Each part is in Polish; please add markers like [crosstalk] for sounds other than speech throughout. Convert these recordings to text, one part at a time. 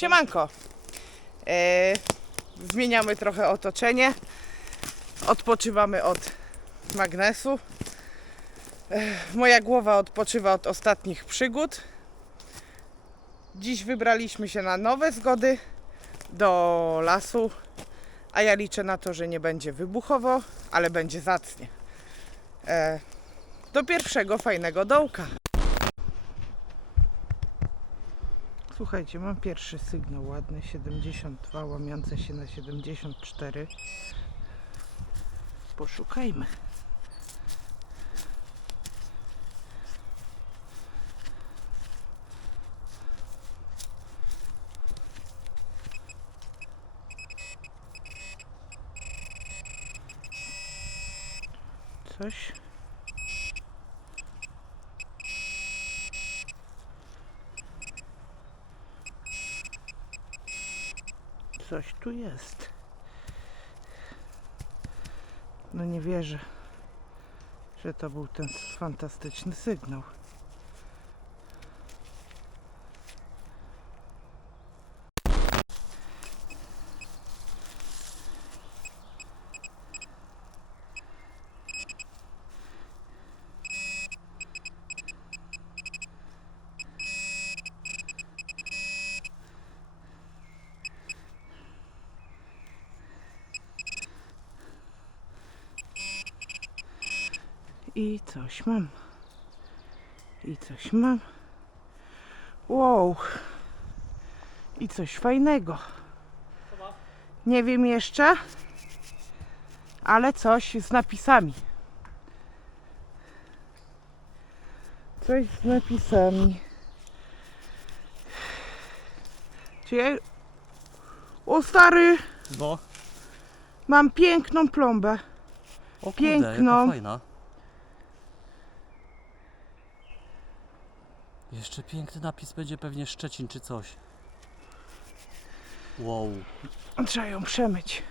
Siemanko. E, zmieniamy trochę otoczenie. Odpoczywamy od magnesu. E, moja głowa odpoczywa od ostatnich przygód. Dziś wybraliśmy się na nowe zgody do lasu, a ja liczę na to, że nie będzie wybuchowo, ale będzie zacnie. E, do pierwszego fajnego dołka. Słuchajcie, mam pierwszy sygnał ładny, 72 łamiące się na 74. Poszukajmy. Coś. Coś tu jest. No nie wierzę, że to był ten fantastyczny sygnał. I coś mam. I coś mam. Wow. I coś fajnego. Nie wiem jeszcze, ale coś z napisami. Coś z napisami. Czy ja... O stary, No. mam piękną plombę. O kurde, Piękną. jaka fajna. Jeszcze piękny napis będzie pewnie Szczecin czy coś. Wow. Trzeba ją przemyć.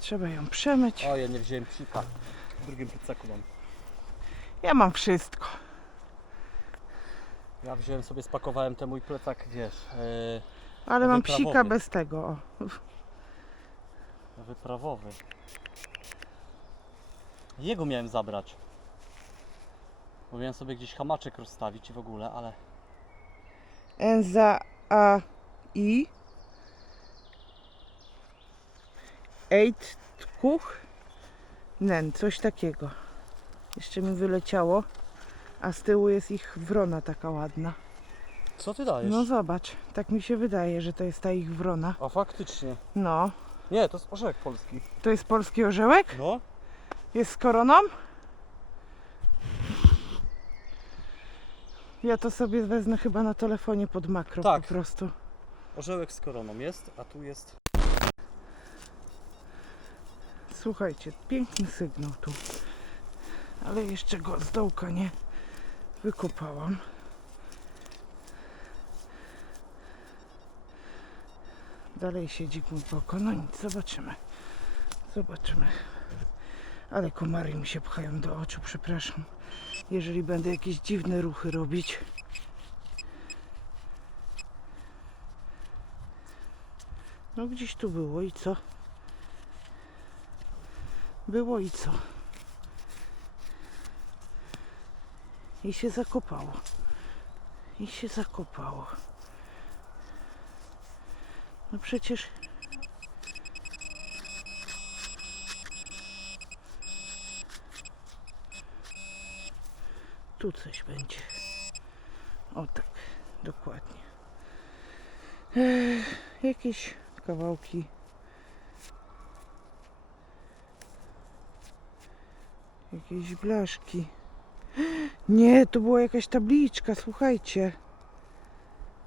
Trzeba ją przemyć. O, ja nie wziąłem psika. W drugim plecaku mam. Ja mam wszystko. Ja wziąłem sobie, spakowałem ten mój plecak, wiesz, yy, Ale mam Wyprawowy. psika bez tego. O. wyprawowy. Jego miałem zabrać. Bo miałem sobie gdzieś hamaczek rozstawić i w ogóle, ale Enza A I Eight Kuch Nen, coś takiego. Jeszcze mi wyleciało. A z tyłu jest ich wrona taka ładna. co ty dajesz? No zobacz, tak mi się wydaje, że to jest ta ich wrona. A faktycznie. No, Nie, to jest orzech polski. to jest polski orzełek? No. Jest z koroną? Ja to sobie wezmę chyba na telefonie pod makro Tak. po prostu. Orzełek z koroną jest, a tu jest Słuchajcie, piękny sygnał tu. Ale jeszcze go z dołka nie wykopałam. Dalej siedzi głęboko. No nic, zobaczymy. Zobaczymy. Ale komary mi się pchają do oczu, przepraszam. Jeżeli będę jakieś dziwne ruchy robić. No gdzieś tu było i co? Było i co? I się zakopało. I się zakopało. No przecież. Tu coś będzie. O tak, dokładnie. Ech, jakieś kawałki Jakieś blaszki. Nie, to była jakaś tabliczka, słuchajcie.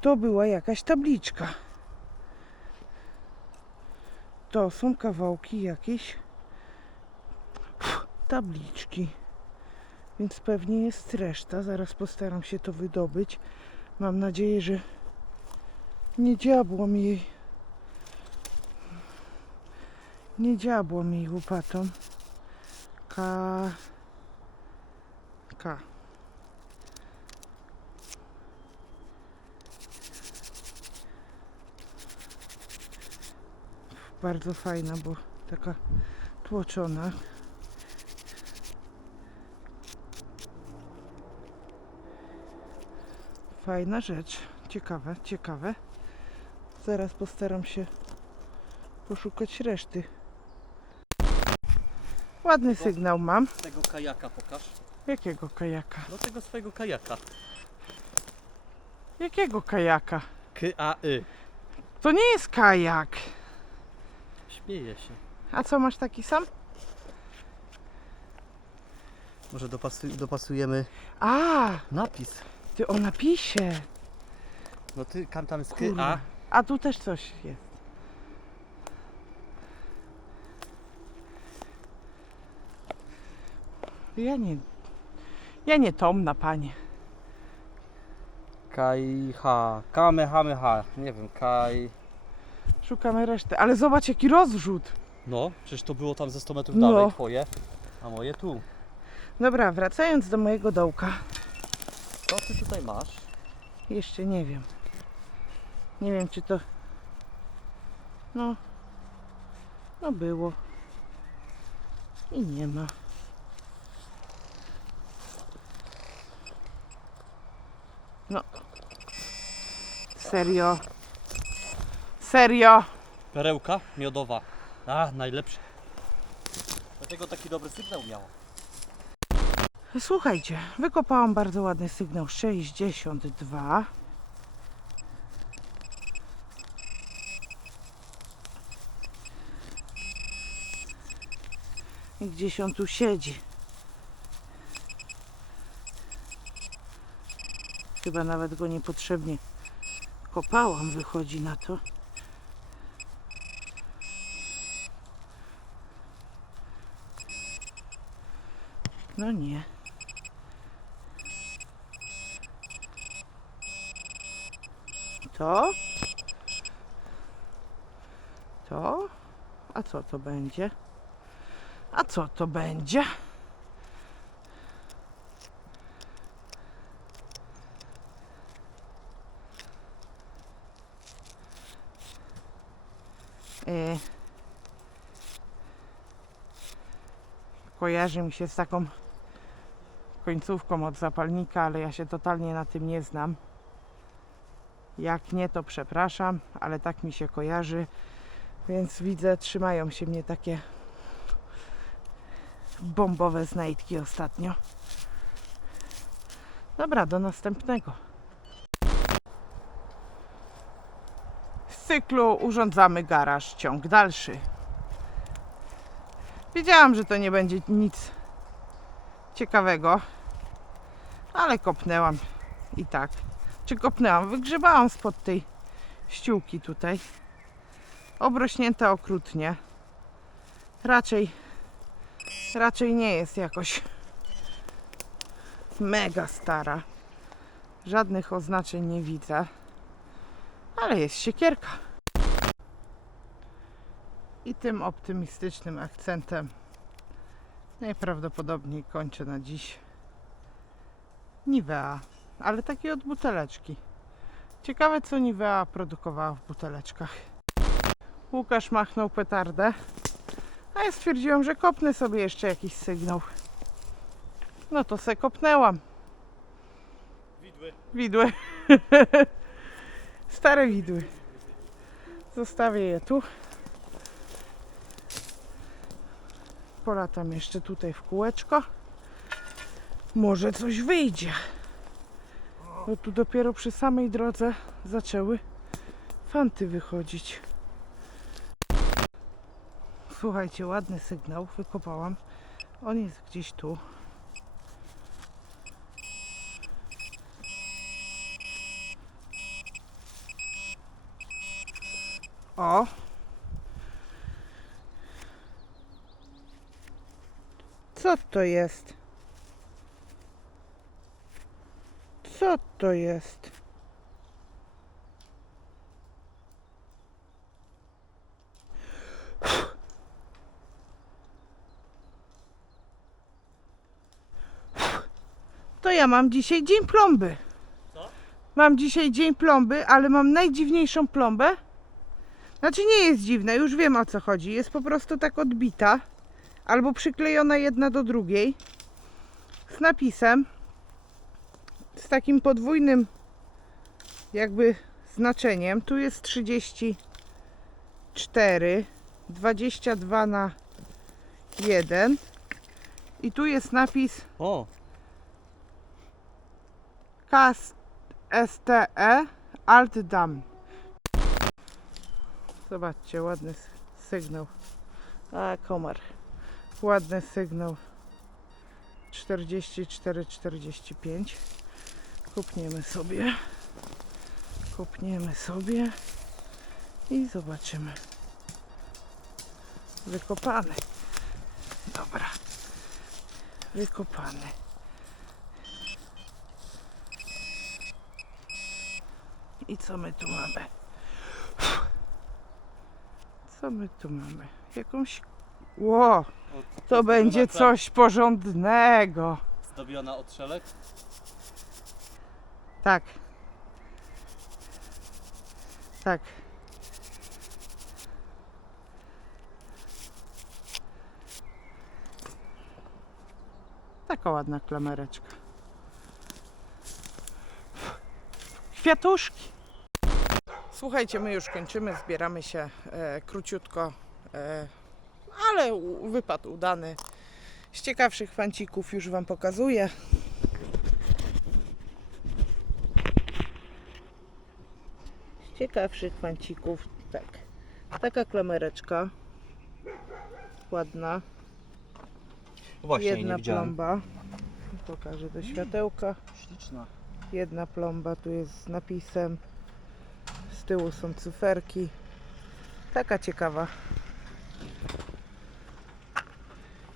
To była jakaś tabliczka. To są kawałki jakieś Pff, tabliczki. Więc pewnie jest reszta. Zaraz postaram się to wydobyć. Mam nadzieję, że nie dziabłam jej. Nie dziabłam jej łopatą. K. K. bardzo fajna, bo taka tłoczona. Fajna rzecz. Ciekawe, ciekawe. Zaraz postaram się poszukać reszty. Ładny sygnał mam. Tego kajaka pokaż. Jakiego kajaka? Do tego swojego kajaka. Jakiego kajaka? K-A-Y. To nie jest kajak. Śmieje się. A co masz taki sam? Może dopasujemy A, napis. Ty o napisie. No ty kam tam jest Kurwa. K-A. A tu też coś jest. Ja nie. Ja nie tomna, panie. Kajha. Kamehameha. Nie wiem, Kaj. Szukamy reszty. Ale zobacz jaki rozrzut. No, przecież to było tam ze 100 metrów No. dalej twoje, a moje tu. Dobra, wracając do mojego dołka. Co ty tutaj masz? Jeszcze nie wiem. Nie wiem czy to. No. No było. I nie ma. No. Serio. Serio. Perełka miodowa. A, najlepsza. Dlatego taki dobry sygnał miała. Słuchajcie, wykopałam bardzo ładny sygnał 62. I gdzieś on tu siedzi. Chyba nawet go niepotrzebnie kopałam, wychodzi na to. No nie. To? To? A co to będzie? A co to będzie? E, kojarzy mi się z taką końcówką od zapalnika, ale ja się totalnie na tym nie znam. Jak nie, to przepraszam, ale tak mi się kojarzy. Więc widzę, trzymają się mnie takie bombowe znajdki ostatnio. Dobra, do następnego. Z cyklu urządzamy garaż, ciąg dalszy. Wiedziałam, że to nie będzie nic ciekawego, ale kopnęłam i tak. Czy kopnęłam? Wygrzebałam spod tej ściółki tutaj. Obrośnięta okrutnie. Raczej, raczej nie jest jakoś mega stara. Żadnych oznaczeń nie widzę. Ale jest siekierka. I tym optymistycznym akcentem najprawdopodobniej kończę na dziś. Nivea, ale takiej od buteleczki. Ciekawe co Nivea produkowała w buteleczkach. Łukasz machnął petardę, a ja stwierdziłam, że kopnę sobie jeszcze jakiś sygnał. No to se kopnęłam. Widły. Widły. [laughs] Stare widły. Zostawię je tu. Polatam jeszcze tutaj w kółeczko. Może coś wyjdzie. Bo tu dopiero przy samej drodze zaczęły fanty wychodzić. Słuchajcie, ładny sygnał wykopałam. On jest gdzieś tu. O! Co to jest? Co to jest? To ja mam dzisiaj dzień plomby. Co? Mam dzisiaj dzień plomby, ale mam najdziwniejszą plombę. Znaczy nie jest dziwne, już wiem o co chodzi. Jest po prostu tak odbita albo przyklejona jedna do drugiej z napisem z takim podwójnym jakby znaczeniem. Tu jest 34, 22 na 1 i tu jest napis O, KS STE Alt Dam. Zobaczcie, ładny sygnał. A, komar. Ładny sygnał. 44-45. Kupniemy sobie. Kupniemy sobie. I zobaczymy. Wykopany. Dobra. Wykopany. I co my tu mamy? Co my tu mamy? Jakąś. Ło! To będzie coś porządnego. Zdobiona od szelek? Tak. Tak. Taka ładna klamereczka. Kwiatuszki. Słuchajcie, my już kończymy, zbieramy się e, króciutko, e, ale u- wypad udany. Z ciekawszych fancików już Wam pokazuję. Ciekawszych fancików, tak. Taka klamereczka. Ładna. Właśnie, Jedna plomba. Pokażę do światełka. Śliczna. Jedna plomba tu jest z napisem. Z tyłu są cyferki. Taka ciekawa.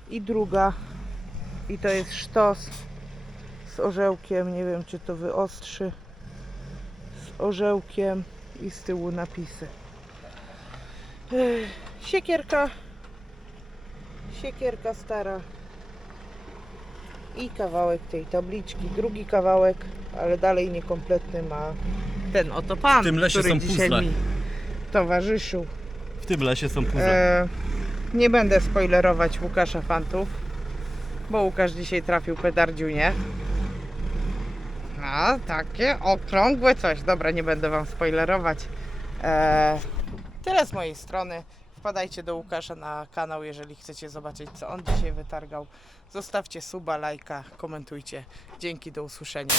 I druga. I to jest sztos z orzełkiem. Nie wiem, czy to wyostrzy. Z orzełkiem i z tyłu napisy. Siekierka. Siekierka stara. I kawałek tej tabliczki. Drugi kawałek, ale dalej niekompletny ma ten oto pan, W tym lesie który są dzisiaj puzzle. mi towarzyszył. W tym lesie są puzzle. E, nie będę spoilerować Łukasza Fantów, bo Łukasz dzisiaj trafił petardziunie. A, takie okrągłe coś. Dobra, nie będę Wam spoilerować. E, tyle z mojej strony. Wpadajcie do Łukasza na kanał, jeżeli chcecie zobaczyć, co on dzisiaj wytargał. Zostawcie suba, lajka, komentujcie. Dzięki, do usłyszenia.